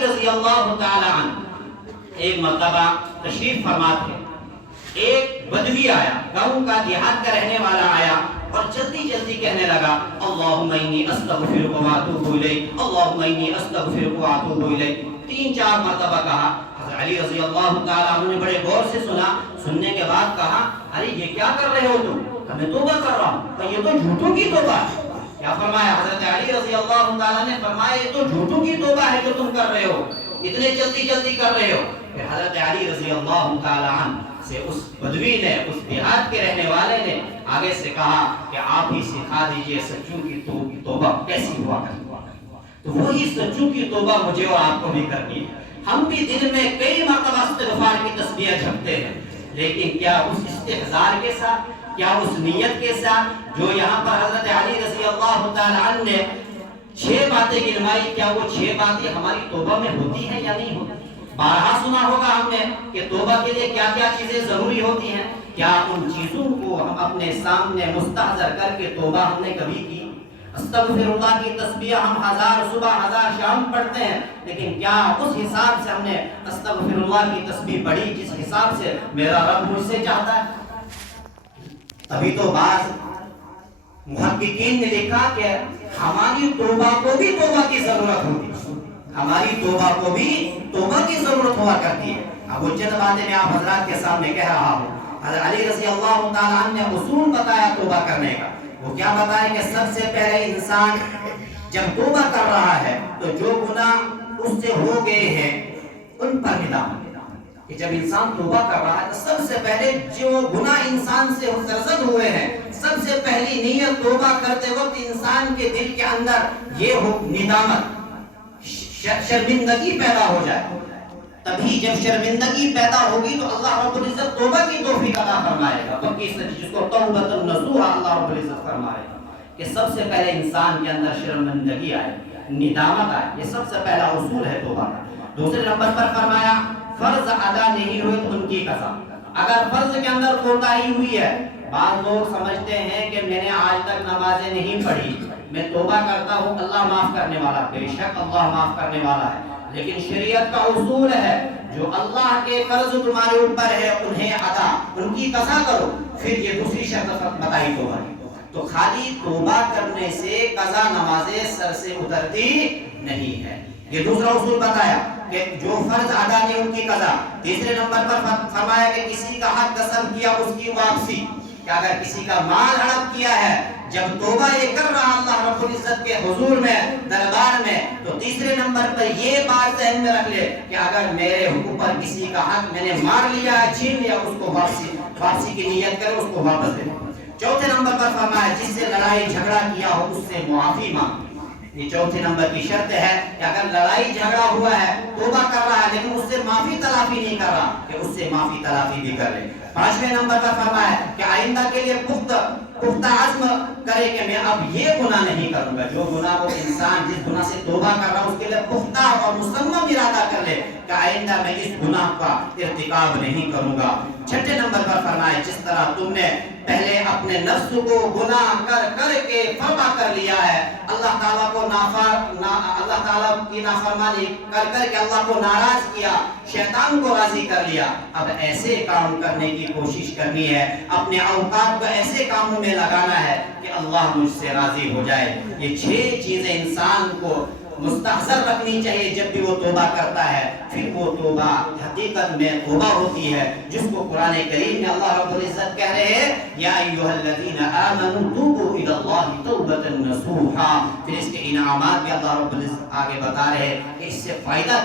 علی رضی اللہ تعالی عنہ ایک مرتبہ تشریف فرما تھے، ایک بدوی آیا، گاؤں کا، دیہات کا رہنے والا آیا اور جلدی جلدی کہنے لگا اللہم انی استغفرک و اتوب الیک، اللہم انی استغفرک و اتوب الیک، 3-4 مرتبہ کہا۔ حضرت علی رضی اللہ تعالیٰ عنہ نے بڑے غور سے سنا، سننے کے بعد کہا ارے یہ کیا کر رہے ہو تم؟ میں توبہ کر رہا ہوں۔ کہ یہ تو جھوٹوں کی توبہ ہے۔ کیا فرمایا حضرت علی رضی اللہ تعالیٰ نے؟ فرمایا یہ تو جھوٹوں کی توبہ ہے جو تم کر رہے ہو، اتنے جلدی جلدی کر رہے ہو۔ پھر حضرت علی رضی اللہ تعالیٰ عنہ سے اس بدوی نے، اس دیہات کے رہنے والے نے آگے سے کہا کہ آپ ہی سکھا دیجئے سچوں کی توبہ کیسی ہوا کرتی۔ تو وہی سچوں کی توبہ مجھے اور آپ کو بھی کرنی ہے۔ ہم بھی دن میں کئی مرتبہ استغفار کی تسبیح جھپتے ہیں، لیکن کیا اس استحضار کے ساتھ، کیا اس نیت کے ساتھ جو یہاں پر حضرت علی رضی اللہ تعالیٰ عنہ نے 6 باتیں گنوائی، کیا وہ 6 باتیں ہماری توبہ میں ہوتی ہیں یا نہیں ہوتی؟ بارہا سنا ہوگا ہم نے کہ توبہ کے لیے کیا کیا چیزیں ضروری ہوتی ہیں۔ کیا ان چیزوں کو ہم اپنے سامنے مستحضر کر کے توبہ ہم نے کبھی کی؟ استغفر اللہ کی تسبیح ہم 1000 صبح 1000 شام پڑھتے ہیں، لیکن کیا اس حساب سے ہم نے استغفر اللہ کی تسبیح پڑھی جس حساب سے میرا رب مجھ سے چاہتا ہے؟ تبھی تو بعض محققین نے لکھا کہ ہماری توبہ کو بھی توبہ کی ضرورت ہوتی ہے، ہماری توبہ کو بھی توبہ کی ضرورت ہوا کرتی ہے۔ اب وہ چند باتیں میں آپ حضرات کے سامنے کہہ رہا ہوں۔ حضرت علی رضی اللہ تعالیٰ عنہ نے اصول بتایا توبہ کرنے کا۔ وہ کیا بتایا کہ سب سے پہلے انسان جب توبہ کر رہا ہے تو جو گناہ اس سے ہو گئے ہیں ان پر ندامت، کہ جب انسان توبہ کر رہا ہے تو سب سے پہلے جو گناہ انسان سے سرزد ہوئے ہیں، سب سے پہلی نیت توبہ کرتے وقت انسان کے دل کے اندر یہ ہو ندامت، شرمندگی پیدا ہو جائے۔ تبھی جب شرمندگی پیدا ہوگی تو اللہ رب العزت توبہ کی توفیق عطا فرمائے گا، پکی سچ جس کو توبۃ النصوح اللہ رب العزت فرمائے گا کہ سب سے پہلے انسان کے اندر شرمندگی آئے، ندامت آئے۔ یہ سب سے پہلا اصول ہے توبہ کا۔ دوسرے نمبر پر فرمایا فرض ادا نہیں ہوئے تو ان کی قضا۔ اگر فرض کے اندر کوتاہی ہوئی ہے، بعض لوگ سمجھتے ہیں کہ میں نے آج تک نمازیں نہیں پڑھی، میں توبہ کرتا ہوں، اللہ معاف کرنے والا۔ بے شک اللہ معاف کرنے والا ہے، لیکن شریعت کا اصول ہے جو اللہ کے قرض تمہارے اوپر ہے انہیں ادا، ان کی قضا کرو۔ پھر یہ دوسری شرط بتائی توبہ کی۔ تو خالی توبہ کرنے سے قضا نمازیں سر سے اترتی نہیں ہے، یہ دوسرا اصول بتایا کہ جو فرض ادا نہیں ان کی قضا۔ تیسرے نمبر پر فرمایا کہ کسی کا حق غصب کیا اس کی واپسی، کہ اگر کسی کا مال ہڑپ کیا ہے، جب توبہ یہ کر رہا اللہ رب العزت کے حضور میں، دربار میں، تو تیسرے نمبر پر یہ بات ذہن میں رکھ لے کہ اگر میرے اوپر کسی کا حق میں نے مار لیا ہے، چھین لیا، اس کو واپسی کی نیت کرے، اس کو واپس دے۔ چوتھے نمبر پر فرمایا جس سے لڑائی جھگڑا کیا ہو اس سے معافی مانگ۔ یہ چوتھے نمبر کی شرط ہے کہ اگر لڑائی جھگڑا ہوا ہے، توبہ کر رہا ہے لیکن اس سے معافی تلافی نہیں کر رہا، کہ اس سے معافی تلافی بھی کر لے۔ پانچویں نمبر پر فرمایا کہ آئندہ کے لیے پختہ عزم کرے کہ میں اب یہ گناہ نہیں کروں گا۔ جو گناہ وہ انسان جس گناہ سے توبہ کر رہا ہے اس کے لیے پختہ اور مصمم ارادہ کر لے کہ آئندہ میں اس گناہ کا ارتکاب نہیں کروں گا۔ چھٹے نمبر پر فرمایا جس طرح تم نے پہلے اپنے نفس کو گناہ کر کر کے فرما کر لیا ہے، اللہ تعالیٰ کو اللہ تعالیٰ کی نافرمانی کر کر کے اللہ کو ناراض کیا، شیطان کو راضی کر لیا، اب ایسے کام کرنے کی کوشش کرنی ہے، اپنے اوقات کو ایسے کاموں میں لگانا ہے کہ اللہ مجھ سے راضی ہو جائے۔ یہ 6 چیزیں انسان کو مستحضر رکھنی چاہیے جب بھی وہ توبہ کرتا ہے، پھر وہ توبہ حقیقت میں توبہ ہوتی ہے جس کو قرآن کریم میں اللہ رب العزت کہہ رہے ہیں یا ایھا الذین آمنوا توبوا الی اللہ توبۃ نصوحا۔ پھر اس کے انعامات بھی اللہ رب العزت آگے بتا رہے ہیں کہ اس سے فائدہ